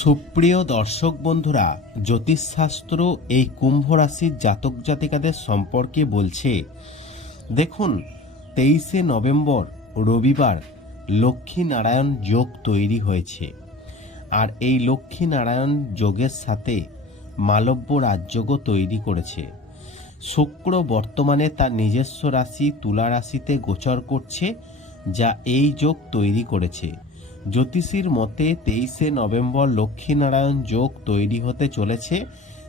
সুপ্রিয় দর্শক বন্ধুরা, জ্যোতিষশাস্ত্র এই কুম্ভ রাশির জাতক জাতিকাদের সম্পর্কে বলছে, দেখুন, তেইশে নভেম্বর, রবিবার লক্ষ্মী নারায়ণ যোগ তৈরি হয়েছে। আর এই লক্ষ্মী নারায়ণ যোগের সাথে মালব্য রাজযোগও তৈরি করেছে। শুক্র বর্তমানে তার নিজস্ব রাশি, তুলা রাশিতে গোচর করছে, যা এই যোগ তৈরি করেছে। জ্যোতিষীর মতে তেইশে নভেম্বর লক্ষ্মীনারায়ণ যোগ তৈরি হতে চলেছে,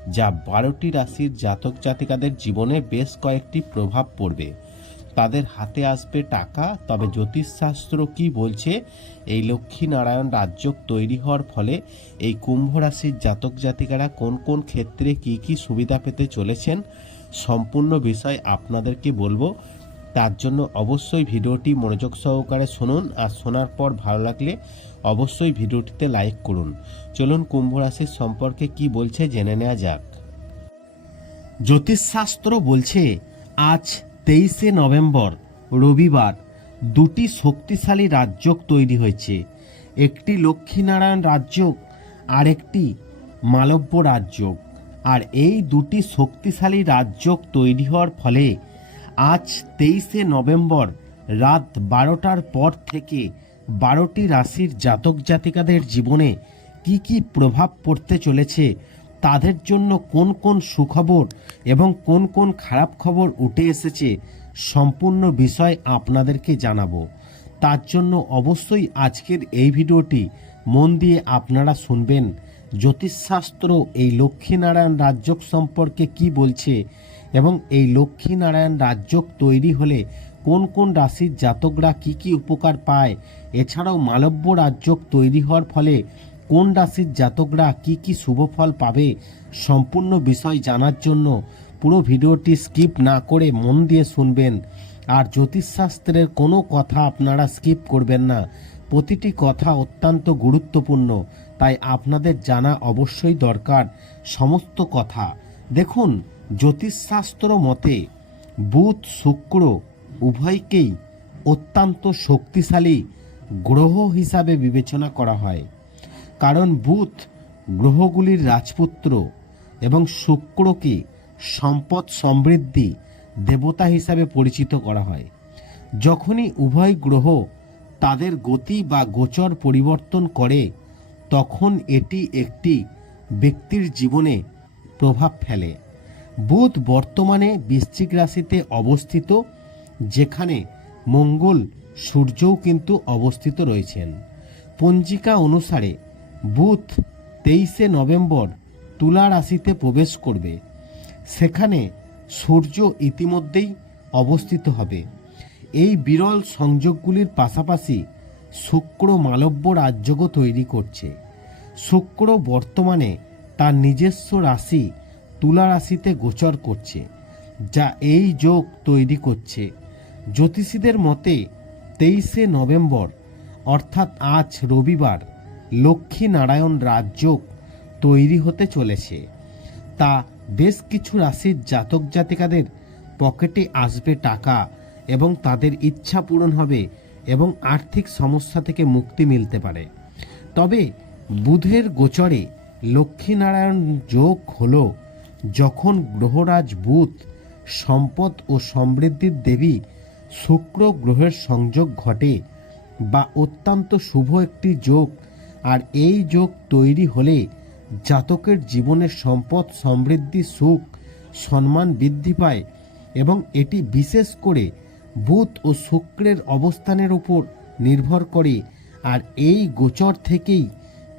যা বারোটি রাশির জাতক জাতিকাদের জীবনে বেশ কয়েকটি প্রভাব পড়বে। তাদের হাতে আসবে টাকা, তবে জ্যোতিষশাস্ত্র কি বলছে, এই লক্ষ্মীনারায়ণ রাজযোগ তৈরি হওয়ার ফলে এই কুম্ভ রাশির জাতক জাতিকারা কোন কোন ক্ষেত্রে কি কি সুবিধা পেতে চলেছেন, সম্পূর্ণ বিষয় আপনাদেরকে বলব। তার জন্য অবশ্যই ভিডিওটি মনোযোগ সহকারে শুনুন আর শোনার পর ভালো লাগলে অবশ্যই ভিডিওটিতে লাইক করুন। চলুন কুম্ভ রাশির সম্পর্কে কি বলছে জেনে নেওয়া যাক। জ্যোতিষশাস্ত্র বলছে, আজ তেইশে নভেম্বর, রবিবার দুটি শক্তিশালী রাজযোগ তৈরি হয়েছে। একটি লক্ষ্মীনারায়ণ রাজযোগ আর একটি মালব্য রাজযোগ। আর এই দুটি শক্তিশালী রাজযোগ তৈরি হওয়ার ফলে আজ তেইশে নভেম্বর রাত বারোটার পর থেকে বারোটি রাশির জাতক জাতিকাদের জীবনে কি কি প্রভাব পড়তে চলেছে, তাদের জন্য কোন কোন সুখবর এবং কোন কোন খারাপ খবর উঠে এসেছে সম্পূর্ণ বিষয় আপনাদেরকে জানাব। তার জন্য অবশ্যই আজকের এই ভিডিওটি মন দিয়ে আপনারা শুনবেন। জ্যোতিষশাস্ত্র এই লক্ষ্মীনারায়ণ রাজযোগ সম্পর্কে কি বলছে এবং এই লক্ষ্মীনারায়ণ রাজযোগ তৈরি হলে কোন কোন রাশির জাতকরা কি কি উপকার পায়, এছাড়াও মালব্য রাজযোগ তৈরি হওয়ার ফলে কোন রাশির জাতকরা কি কি শুভ ফল পাবে, সম্পূর্ণ বিষয় জানার জন্য পুরো ভিডিওটি স্কিপ না করে মন দিয়ে শুনবেন। আর জ্যোতিষশাস্ত্রের কোনো কথা আপনারা স্কিপ করবেন না। প্রতিটি কথা অত্যন্ত গুরুত্বপূর্ণ, তাই আপনাদের জানা অবশ্যই দরকার সমস্ত কথা। দেখুন জ্যোতিষশাস্ত্র মতে, বুধ শুক্র উভয়কেই অত্যন্ত শক্তিশালী গ্রহ হিসাবে বিবেচনা করা হয়। কারণ বুধ গ্রহগুলির রাজপুত্র এবং শুক্রকে সম্পদ সমৃদ্ধি দেবতা হিসাবে পরিচিত করা হয়। যখনই উভয় গ্রহ তাদের গতি বা গোচর পরিবর্তন করে, তখন এটি একটি ব্যক্তির জীবনে প্রভাব ফেলে। বুধ বর্তমানে বৃশ্চিক রাশিতে অবস্থিত, যেখানে মঙ্গল সূর্যও কিন্তু অবস্থিত রয়েছেন। পঞ্জিকা অনুসারে বুধ তেইশে নভেম্বর তুলা রাশিতে প্রবেশ করবে। সেখানে সূর্য ইতিমধ্যেই অবস্থিত হবে। এই বিরল সংযোগগুলির পাশাপাশি শুক্র মালব্য রাজ্যও তৈরি করছে। শুক্র বর্তমানে তার নিজস্ব রাশি তুলা রাশিতে গোচর করছে, যা এই যোগ তৈরি করছে। জ্যোতিষীদের মতে, তেইশে নভেম্বর, অর্থাৎ আজ রবিবার লক্ষ্মী নারায়ণ রাজযোগ তৈরি হতে চলেছে। তা বেশ কিছু রাশির জাতক জাতিকাদের পকেটে আসবে টাকা এবং তাদের ইচ্ছা পূরণ হবে এবং আর্থিক সমস্যা থেকে মুক্তি মিলতে পারে। তবে বুধের গোচরে লক্ষ্মীনারায়ণ যোগ হল যখন গ্রহরাজ বুধ সম্পদ ও সমৃদ্ধির দেবী শুক্র গ্রহের সংযোগ ঘটে বা অত্যন্ত শুভ একটি যোগ, আর এই যোগ তৈরি হলে জাতকের জীবনের সম্পদ, সমৃদ্ধি, সুখ, সম্মান বৃদ্ধি পায় এবং এটি বিশেষ করে বুধ ও শুক্রের অবস্থানের উপর নির্ভর করে, আর এই গোচর থেকেই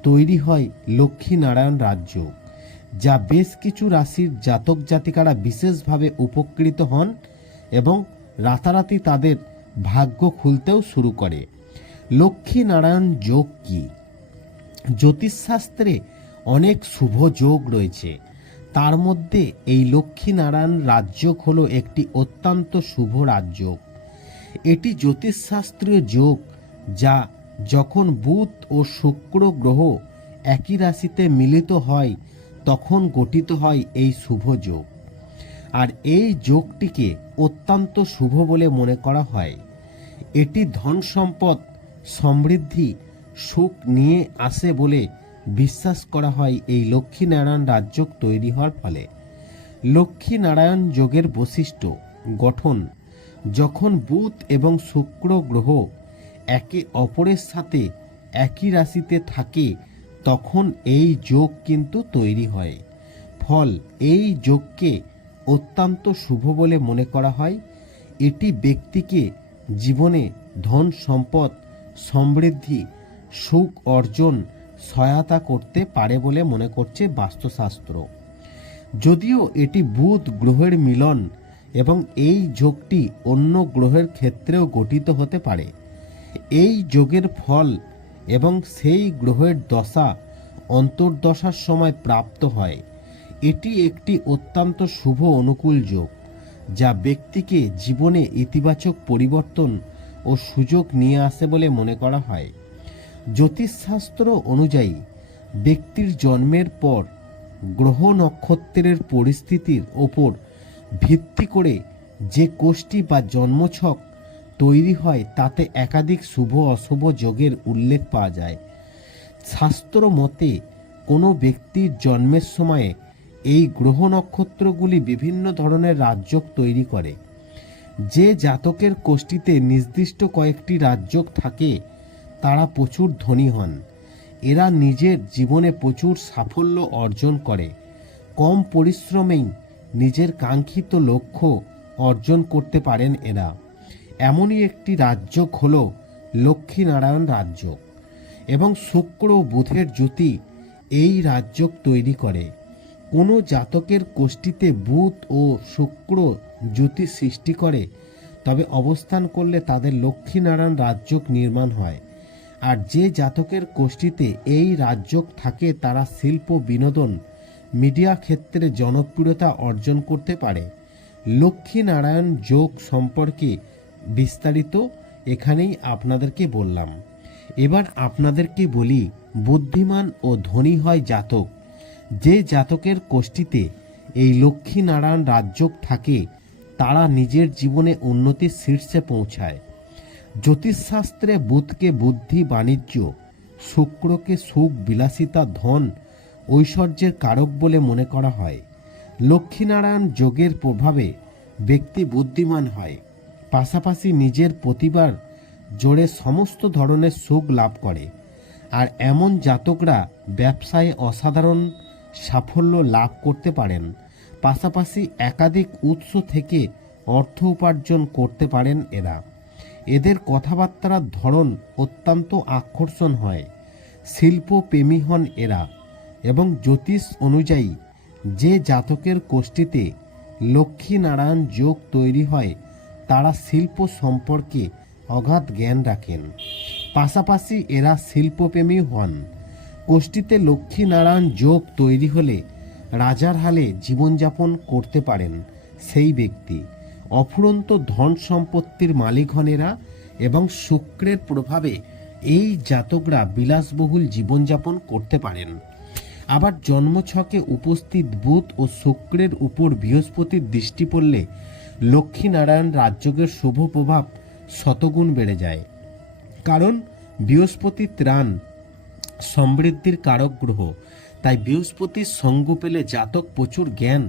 তৈরি হয় লক্ষ্মী নারায়ণ রাজ্য। যা বেশ কিছু রাশির জাতক জাতিকারা বিশেষভাবে উপকৃত হন এবং রাতারাতি তাদের ভাগ্য খুলতেও শুরু করে। লক্ষ্মী নারায়ণ যোগ কী? জ্যোতিষশাস্ত্রে অনেক শুভ যোগ রয়েছে। তার মধ্যে এই লক্ষ্মীনারায়ণ রাজযোগ হল একটি অত্যন্ত শুভ রাজযোগ এটি জ্যোতিষশাস্ত্রীয় যোগ যা যখন বুধ ও শুক্র গ্রহ একই রাশিতে মিলিত হয় তখন গঠিত হয় এই শুভ যোগ। আর এই যোগটিকে অত্যন্ত শুভ বলে মনে করা হয়। এটি ধন সম্পদ, সমৃদ্ধি, সুখ নিয়ে আসে বলে বিশ্বাস করা হয় এই লক্ষ্মীনারায়ণ রাজ্য তৈরি হওয়ার ফলে। লক্ষ্মীনারায়ণ যোগের বৈশিষ্ট্য, গঠন, যখন বুধ এবং শুক্র গ্রহ একে অপরের সাথে একই রাশিতে থাকে তখন এই যোগ কিন্তু তৈরি হয়। ফল এই যোগকে অত্যন্ত শুভ বলে মনে করা হয়। এটি ব্যক্তিকে জীবনে ধন সম্পদ সমৃদ্ধি, সুখ অর্জন, সহায়তা করতে পারে বলে মনে করছে বাস্তুশাস্ত্র। যদিও এটি বুধ গ্রহের মিলন এবং এই যোগটি অন্য গ্রহের ক্ষেত্রেও গঠিত হতে পারে। এই যোগের ফল এবং সেই গ্রহের দশা অন্তর্দশার সময় প্রাপ্ত হয়। এটি একটি অত্যন্ত শুভ অনুকূল যোগ, যা ব্যক্তিকে জীবনে ইতিবাচক পরিবর্তন ও সুযোগ নিয়ে আসে বলে মনে করা হয়। জ্যোতিষশাস্ত্র অনুযায়ী, ব্যক্তির জন্মের পর গ্রহ নক্ষত্রের পরিস্থিতির ওপর ভিত্তি করে যে কোষ্ঠী বা জন্মছক তৈরি হয়, তাতে একাধিক শুভ অশুভ যোগের উল্লেখ পাওয়া যায়। শাস্ত্র মতে, কোনো ব্যক্তির জন্মের সময়ে এই গ্রহ নক্ষত্রগুলি বিভিন্ন ধরনের রাজ্যক তৈরি করে। যে জাতকের কোষ্ঠীতে নির্দিষ্ট কয়েকটি রাজ্যক থাকে, তারা প্রচুর ধনী হন। এরা নিজের জীবনে প্রচুর সাফল্য অর্জন করে। কম পরিশ্রমেই নিজের কাঙ্ক্ষিত লক্ষ্য অর্জন করতে পারেন এরা। এমনই একটি রাজ্য হল লক্ষ্মীনারায়ণ রাজ্য। এবং শুক্র বুধের জ্যোতি এই রাজ্য তৈরি করে। কোনো জাতকের কোষ্ঠীতে বুধ ও শুক্র জ্যোতি সৃষ্টি করে, তবে অবস্থান করলে তাদের লক্ষ্মীনারায়ণ রাজ্যক নির্মাণ হয়। আর যে জাতকের কোষ্ঠীতে এই রাজ্য থাকে, তারা শিল্প, বিনোদন, মিডিয়া ক্ষেত্রে জনপ্রিয়তা অর্জন করতে পারে। লক্ষ্মীনারায়ণ যোগ সম্পর্কে বিস্তারিত এখানেই আপনাদেরকে বললাম। এবার আপনাদেরকে বলি, বুদ্ধিমান ও ধনী হয় জাতক। যে জাতকের কোষ্ঠীতে এই লক্ষ্মীনারায়ণ রাজ্যক থাকে, তারা নিজের জীবনে উন্নতির শীর্ষে পৌঁছায়। জ্যোতিষশাস্ত্রে বুধকে বুদ্ধি, বাণিজ্য, শুক্রকে সুখ, বিলাসিতা, ধন, ঐশ্বর্যের কারক বলে মনে করা হয়। লক্ষ্মীনারায়ণ যোগের প্রভাবে ব্যক্তি বুদ্ধিমান হয়। পাশাপাশি নিজের প্রতিবার জোরে সমস্ত ধরনের সুখ লাভ করে। আর এমন জাতকরা ব্যবসায় অসাধারণ সাফল্য লাভ করতে পারেন। পাশাপাশি একাধিক উৎস থেকে অর্থ উপার্জন করতে পারেন এরা। এদের কথাবার্তার ধরন অত্যন্ত আকর্ষণ হয়। শিল্প প্রেমী হন এরা এবং জ্যোতিষ অনুযায়ী যে জাতকের কোষ্ঠীতে লক্ষ্মীনারায়ণ যোগ তৈরি হয় তারা শিল্প সম্পর্কে অগাধ জ্ঞান রাখেন। পাশাপাশি এরা শিল্পপ্রেমী হন। কোষ্ঠীতে লক্ষ্মীনারায়ণ যোগ তৈরি হলে রাজার হালে জীবনযাপন করতে পারেন সেই ব্যক্তি। অফুরন্ত ধন সম্পত্তির মালিক হন এরা এবং শুক্রের প্রভাবে এই জাতকরা বিলাসবহুল জীবনযাপন করতে পারেন। আবার জন্মছকে উপস্থিত বুধ ও শুক্রের উপর বৃহস্পতির দৃষ্টি পড়লে লক্ষ্মীনারায়ণ রাজযোগের শুভ প্রভাব শতগুণ বেড়ে যায়। কারণ বৃহস্পতি ত্রাণ সমৃদ্ধির কারক গ্রহ, তাই বৃহস্পতির সঙ্গ পেলে জাতক প্রচুর জ্ঞান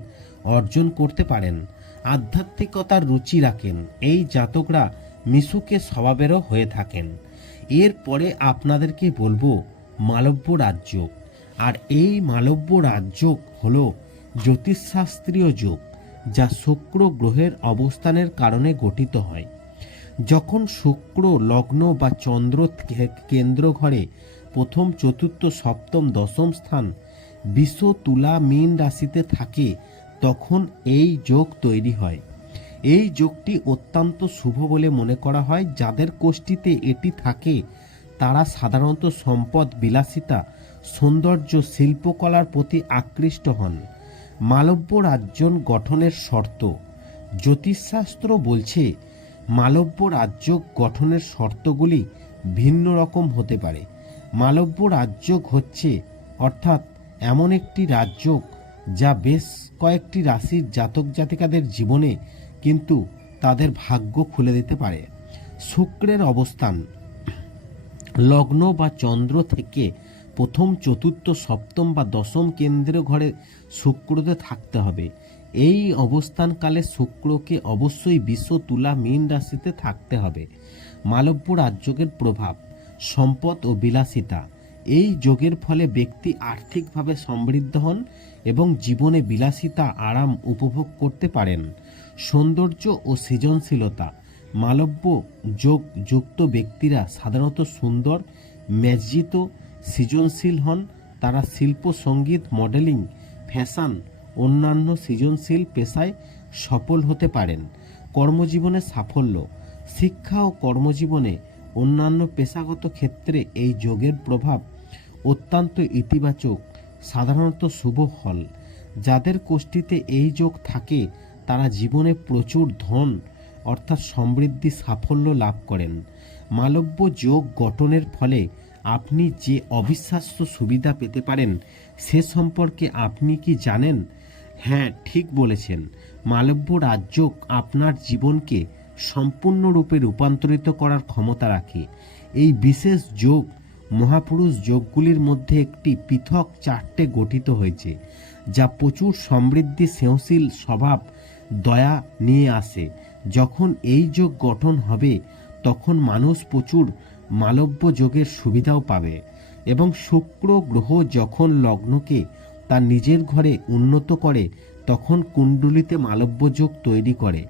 অর্জন করতে পারেন, আধ্যাত্মিকতার রুচি রাখেন, এই জাতকরা মিশুকে স্বভাবেরও হয়ে থাকেন। এরপরে আপনাদেরকে বলব মালব্য রাজ্য আর এই মালব্য রাজ্য হল জ্যোতিষশাস্ত্রীয় যোগ। যা শুক্র গ্রহের অবস্থানের কারণে গঠিত হয়। যখন শুক্র লগ্ন বা চন্দ্র কেন্দ্র ঘরে প্রথম, চতুর্থ, সপ্তম, দশম স্থান বিষ তুলা মীন রাশিতে থাকে, তখন এই যোগ তৈরি হয়। এই যোগটি অত্যন্ত শুভ বলে মনে করা হয়। যাদের কোষ্ঠীতে এটি থাকে, তারা সাধারণত সম্পদ, বিলাসিতা, সৌন্দর্য, শিল্পকলার প্রতি আকৃষ্ট হন। মালব্য রাজ্য গঠনের শর্ত। জ্যোতিষশাস্ত্র বলছে, মালব্য রাজ্য গঠনের শর্তগুলি ভিন্ন রকম হতে পারে। মালব্য রাজ্য হচ্ছে, অর্থাৎ এমন একটি রাজ্য যা বেশ কয়েকটি রাশির জাতক জাতিকাদের জীবনে কিন্তু তাদের ভাগ্য খুলে দিতে পারে। শুক্রের অবস্থান। লগ্ন বা চন্দ্র থেকে প্রথম, চতুর্থ, সপ্তম বা দশম কেন্দ্র ঘরে শুক্রতে থাকতে হবে। এই অবস্থানকালে শুক্রকে অবশ্যই বিশ্ব তুলা মীন রাশিতে থাকতে হবে। মালব্য রাজযোগের প্রভাব, সম্পদ ও বিলাসিতা, এই যোগের ফলে ব্যক্তি আর্থিকভাবে সমৃদ্ধ হন এবং জীবনে বিলাসিতা, আরাম উপভোগ করতে পারেন। সৌন্দর্য ও সৃজনশীলতা, মালব্য যোগ যুক্ত ব্যক্তিরা সাধারণত সুন্দর ম্যাজিত সৃজনশীল হন। তারা শিল্প, সংগীত, মডেলিং, ফ্যাশন, অন্যান্য সৃজনশীল পেশায় সফল হতে পারেন। কর্মজীবনে সাফল্য। শিক্ষা ও কর্মজীবনে অন্যান্য পেশাগত ক্ষেত্রে এই যোগের প্রভাব অত্যন্ত ইতিবাচক, সাধারণত শুভ ফল। যাদের কোষ্ঠীতে এই যোগ থাকে, তারা জীবনে প্রচুর ধন, অর্থাৎ সমৃদ্ধি, সাফল্য লাভ করেন। মালব্য যোগ গঠনের ফলে আপনি যে অবিশ্বাস্য সুবিধা পেতে পারেন, সে সম্পর্কে আপনি কি জানেন? হ্যাঁ ঠিক বলেছেন। মালব্য রাজ্য আপনার জীবনকে সম্পূর্ণরূপে রূপান্তরিত করার ক্ষমতা রাখে। এই বিশেষ যোগ, মহাপুরুষ যোগগুলির মধ্যে একটি পৃথক চারটে গঠিত হয়েছে, যা প্রচুর সমৃদ্ধি স্নেহশীল স্বভাব, দয়া নিয়ে আসে। যখন এই যোগ গঠন হবে, তখন মানুষ প্রচুর মালব্য যোগের সুবিধাও পাবে এবং শুক্র গ্রহ যখন লগ্নকে তার নিজের ঘরে উন্নত করে, তখন কুণ্ডলিতে মালব্য যোগ তৈরি করে।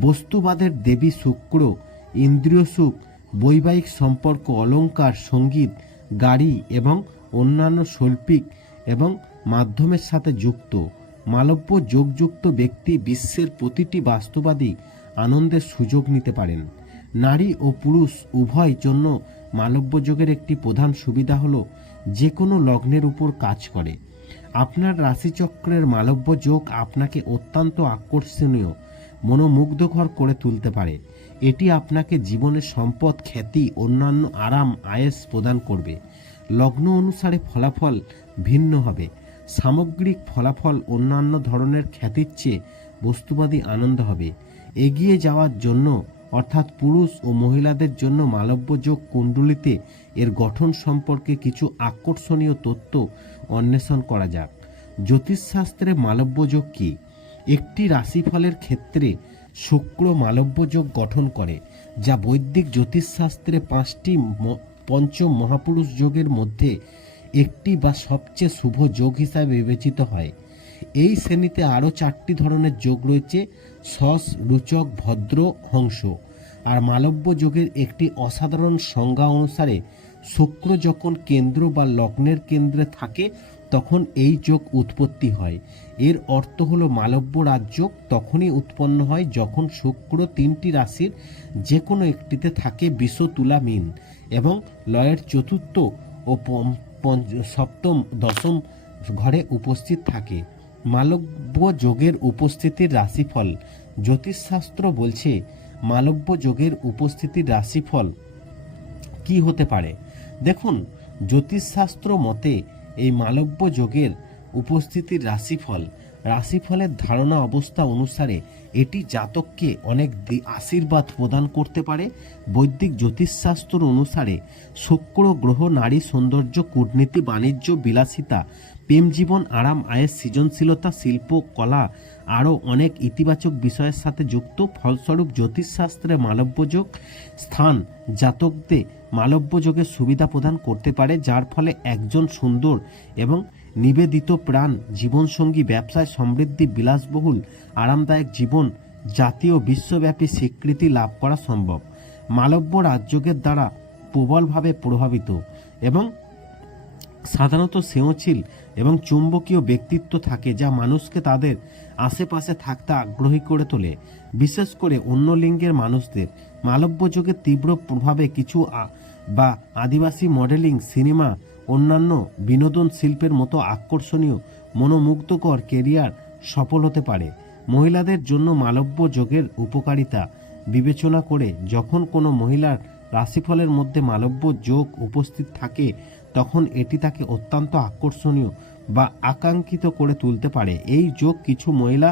বস্তুবাদের দেবী শুক্র, ইন্দ্রিয় সুখ, বৈবাহিক সম্পর্ক অলঙ্কার সংগীত, গাড়ি এবং অন্যান্য শৈল্পিক এবং মাধ্যমের সাথে যুক্ত। মালব্য যোগযুক্ত ব্যক্তি বিশ্বের প্রতিটি বাস্তবাদী আনন্দের সুযোগ নিতে পারেন। নারী ও পুরুষ উভয় জন্য মালব্য যোগের একটি প্রধান সুবিধা হলো যে কোনো লগ্নের উপর কাজ করে। আপনার রাশিচক্রের মালব্য যোগ আপনাকে অত্যন্ত আকর্ষণীয়, মনোমুগ্ধকর করে তুলতে পারে। এটি আপনাকে জীবনের সম্পদ, খ্যাতি, অন্যান্য আরাম, আয়েস প্রদান করবে। লগ্ন অনুসারে ফলাফল ভিন্ন হবে। সামগ্রিক ফলাফল অন্যান্য ধরনের খ্যাতির চেয়ে বস্তুবাদী আনন্দ হবে। এগিয়ে যাওয়ার জন্য অর্থাৎ পুরুষ ও মহিলাদের জন্য মালব্য যোগ কুণ্ডলিতে এর গঠন সম্পর্কে কিছু আকর্ষণীয় তথ্য অন্বেষণ করা যাক। জ্যোতিষশাস্ত্রে মালব্য যোগ কী? একটি রাশিফলের ক্ষেত্রে শুক্র মালব্যযোগ গঠন করে, যা বৈদিক জ্যোতিষশাস্ত্রে পাঁচটি ম- পঞ্চ মহাপুরুষ যোগের মধ্যে একটি বা সবচেয়ে শুভ যোগ হিসাবে বিবেচিত হয়। এই শ্রেণীতে আরও চারটি ধরনের যোগ রয়েছে, সস, রুচক, ভদ্র, হংস। আর মালব্য যোগের একটি অসাধারণ সংজ্ঞা অনুসারে শুক্র যখন কেন্দ্র বা লগ্নের কেন্দ্রে থাকে, তখন এই যোগ উৎপত্তি হয়। এর অর্থ হলো মালব্য রাজ্য তখনই উৎপন্ন হয় যখন শুক্র তিনটি রাশির যে কোনো একটিতে থাকে বিষ তুলা মিন এবং লয়ের চতুর্থ ও সপ্তম, দশম ঘরে উপস্থিত থাকে। মালব্য যোগের উপস্থিতির রাশিফল। জ্যোতিষশাস্ত্র বলছে মালব্য যোগের উপস্থিতির রাশিফল কি হতে পারে? দেখুন, জ্যোতিষশাস্ত্র মতে এই মালব্য যোগের উপস্থিতির রাশিফল রাশিফলের ধারণা অবস্থা অনুসারে এটি জাতককে অনেক আশীর্বাদ প্রদান করতে পারে। বৈদিক জ্যোতিষশাস্ত্র অনুসারে শুক্র, গ্রহ, নারী, সৌন্দর্য, কূটনীতি, বাণিজ্য, বিলাসিতা, প্রেম জীবন, আরাম, আয়ের সৃজনশীলতা, শিল্প, কলা আরও অনেক ইতিবাচক বিষয়ের সাথে যুক্ত। ফলস্বরূপ জ্যোতিষশাস্ত্রে মালব্যযোগ স্থান জাতকদের মালব্যযোগের সুবিধা প্রদান করতে পারে, যার ফলে একজন সুন্দর এবং নিবেদিত প্রাণ, জীবনসঙ্গী, ব্যবসায় সমৃদ্ধি, বিলাসবহুল, আরামদায়ক জীবন, জাতীয় বিশ্বব্যাপী স্বীকৃতি লাভ করা সম্ভব। মালব্য রাজযোগের দ্বারা প্রবলভাবে প্রভাবিত এবং সাধারণত স্নেহশীল এবং চুম্বকীয় ব্যক্তিত্ব থাকে যা মানুষকে তাদের আশেপাশে থাকতে আগ্রহী করে তোলে। বিশেষ করে অন্য লিঙ্গের মানুষদের। মালব্য যোগের তীব্র প্রভাবে কিছু বা আদিবাসী মডেলিং, সিনেমা অন্যান্য বিনোদন শিল্পের মতো আকর্ষণীয়, মনোমুগ্ধকর কেরিয়ার সফল হতে পারে। মহিলাদের জন্য মালব্য যোগের উপকারিতা বিবেচনা করে যখন কোনো মহিলার রাশিফলের মধ্যে মালব্য যোগ উপস্থিত থাকে, তখন এটি তাকে অত্যন্ত আকর্ষণীয় বা আকাঙ্ক্ষিত করে তুলতে পারে। এই যোগ কিছু মহিলা,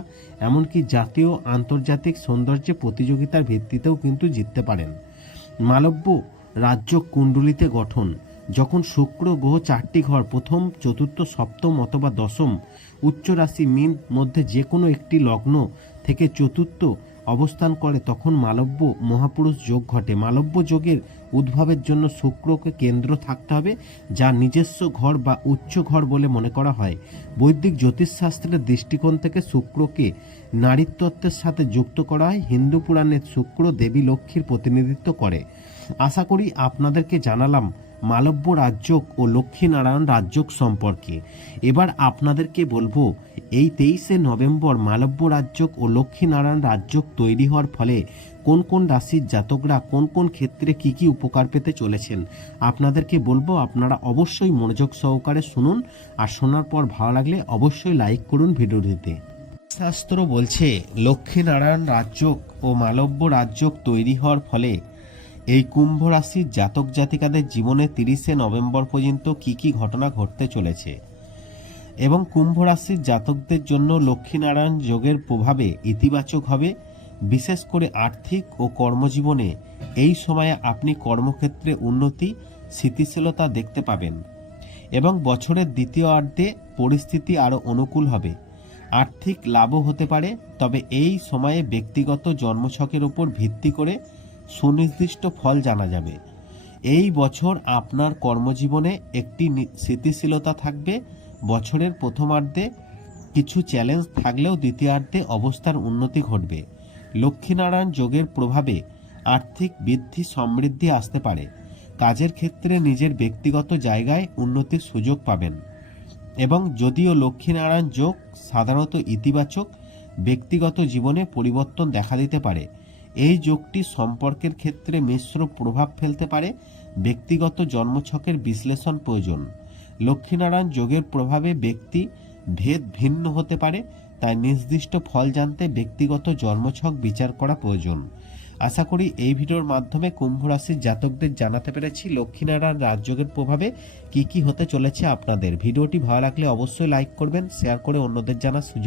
এমনকি জাতীয় আন্তর্জাতিক সৌন্দর্যে প্রতিযোগিতার ভিত্তিতেও কিন্তু জিততে পারেন। মালব্য রাজ্য কুণ্ডলিতে গঠন যখন শুক্র গ্রহ চারটি ঘর, প্রথম, চতুর্থ, সপ্তম অথবা দশম, উচ্চ রাশি মিন মধ্যে যে কোনো একটি লগ্ন থেকে চতুর্থ অবস্থান করে, তখন মালব্য মহাপুরুষ যোগ ঘটে। মালব্য যোগের উদ্ভবের জন্য শুক্রকে কেন্দ্র থাকতে হবে, যা নিজস্ব ঘর বা উচ্চ ঘর বলে মনে করা হয়। বৈদিক জ্যোতিষশাস্ত্রের দৃষ্টিকোণ থেকে শুক্রকে নারীতত্ত্বের সাথে যুক্ত করা হয়। হিন্দু পুরাণের শুক্র দেবী লক্ষ্মীর প্রতিনিধিত্ব করে। আশা করি আপনাদেরকে জানালাম মালব্য রাজ্যক ও লক্ষ্মীনারায়ণ রাজ্যক সম্পর্কে। এবার আপনাদেরকে বলব, এই তেইশে নভেম্বর মালব্য রাজ্যক ও লক্ষ্মীনারায়ণ রাজ্যক তৈরি হওয়ার ফলে কোন কোন রাশির জাতকরা কোন কোন ক্ষেত্রে কি কি উপকার পেতে চলেছেন, আপনাদেরকে বলব, আপনারা অবশ্যই মনোযোগ সহকারে শুনুন আর শোনার পর ভালো লাগলে অবশ্যই লাইক করুন ভিডিওটিতে। শাস্ত্র বলছে, লক্ষ্মীনারায়ণ রাজ্যক ও মালব্য রাজ্যক তৈরি হওয়ার ফলে এই কুম্ভ রাশির জাতক জাতিকাদের জীবনে তিরিশে নভেম্বর পর্যন্ত কি কি ঘটনা ঘটতে চলেছে? এবং কুম্ভ রাশির জাতকদের জন্য লক্ষ্মীনারায়ণ যোগের প্রভাবে ইতিবাচক হবে, বিশেষ করে আর্থিক ও কর্মজীবনে। এই সময়ে আপনি কর্মক্ষেত্রে উন্নতি, স্থিতিশীলতা দেখতে পাবেন। এবং বছরের দ্বিতীয় অর্ধে পরিস্থিতি আরও অনুকূল হবে। আর্থিক লাভও হতে পারে, তবে এই সময়ে ব্যক্তিগত জন্মছকের উপর ভিত্তি করে সুনির্দিষ্ট ফল জানা যাবে। এই বছর আপনার কর্মজীবনে একটি স্থিতিশীলতা থাকবে। বছরের প্রথমার্ধে কিছু চ্যালেঞ্জ থাকলেও দ্বিতীয়ার্ধে অবস্থার উন্নতি ঘটবে। লক্ষ্মীনারায়ণ যোগের প্রভাবে আর্থিক বৃদ্ধি সমৃদ্ধি আসতে পারে। কাজের ক্ষেত্রে নিজের ব্যক্তিগত জায়গায় উন্নতির সুযোগ পাবেন। এবং যদিও লক্ষ্মীনারায়ণ যোগ সাধারণত ইতিবাচক, ব্যক্তিগত জীবনে পরিবর্তন দেখা দিতে পারে এই যোগটি সম্পর্কের ক্ষেত্রে মিশ্র প্রভাব ফেলতে পারে ব্যক্তিগত জন্মছকের বিশ্লেষণ প্রয়োজন। লক্ষ্মীনারায়ণ যোগের প্রভাবে ব্যক্তি ভেদ ভিন্ন হতে পারে, তাই নির্দিষ্ট ফল জানতে ব্যক্তিগত জন্মছক বিচার করা প্রয়োজন। আশা করি এই ভিডিওর মাধ্যমে কুম্ভ রাশির জাতকদের জানাতে পেরেছি লক্ষ্মীনারায়ণ রাজযোগের প্রভাবে কি কি হতে চলেছে আপনাদের। ভিডিওটি ভালো লাগলে অবশ্যই লাইক করবেন, শেয়ার করে অন্যদের জানার সুযোগ